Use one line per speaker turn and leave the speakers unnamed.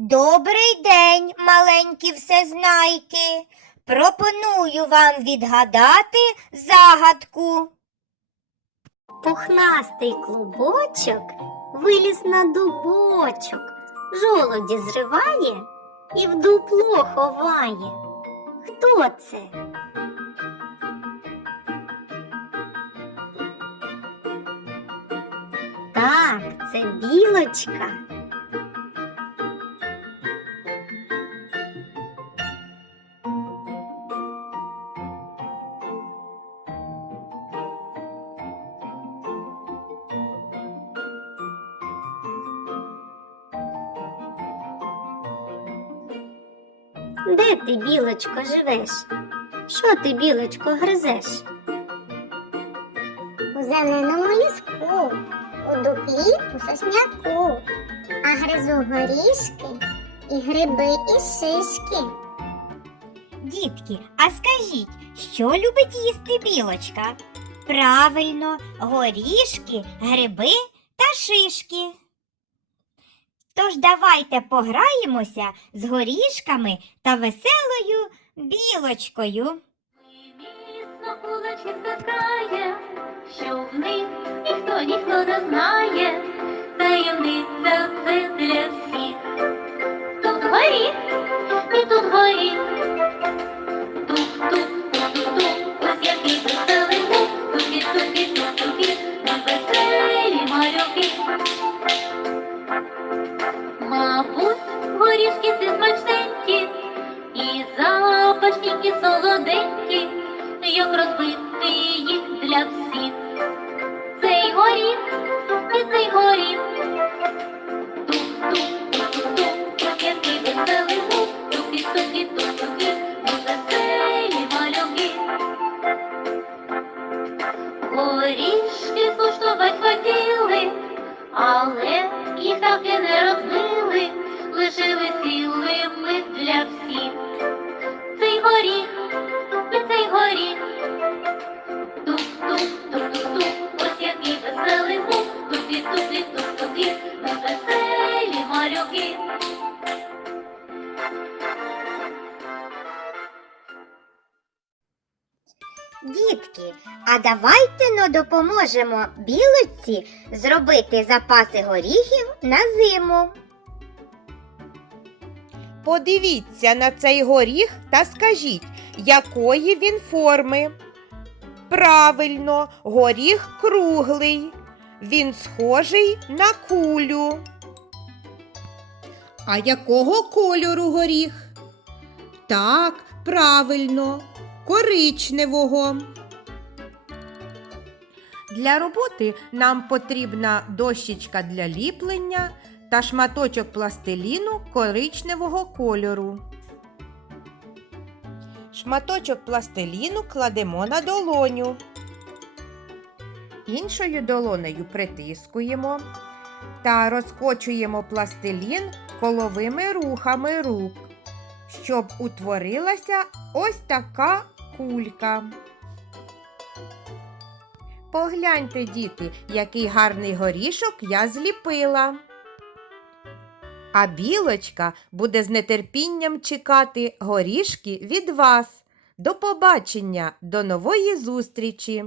Добрий день, маленькі всезнайки. Пропоную вам відгадати загадку.
Пухнастий клубочок виліз на дубочок, жолоді зриває і в дупло ховає. Хто це? Так, це білочка. Де ти, білочко, живеш? Що ти, білочко, гризеш?
У зеленому ліску, у дуплі у сосняку, а гризу горішки і гриби, і шишки.
Дітки, а скажіть, що любить їсти білочка? Правильно, горішки, гриби та шишки. Тож давайте пограємося з горішками та веселою білочкою.
Міцно кулачки стискає, що в них ніхто ніхто не знає, таємниця Thank you.
Дітки, а давайте но допоможемо білочці зробити запаси горіхів на зиму.
Подивіться на цей горіх та скажіть, якої він форми. Правильно, горіх круглий. Він схожий на кулю. А якого кольору горіх? Так, правильно, коричневого. Для роботи нам потрібна дощечка для ліплення та шматочок пластиліну коричневого кольору. Шматочок пластиліну кладемо на долоню. Іншою долонею притискуємо та розкочуємо пластилін коловими рухами рук, щоб утворилася ось така кулька. Погляньте, діти, який гарний горішок я зліпила. А білочка буде з нетерпінням чекати горішки від вас. До побачення, до нової зустрічі!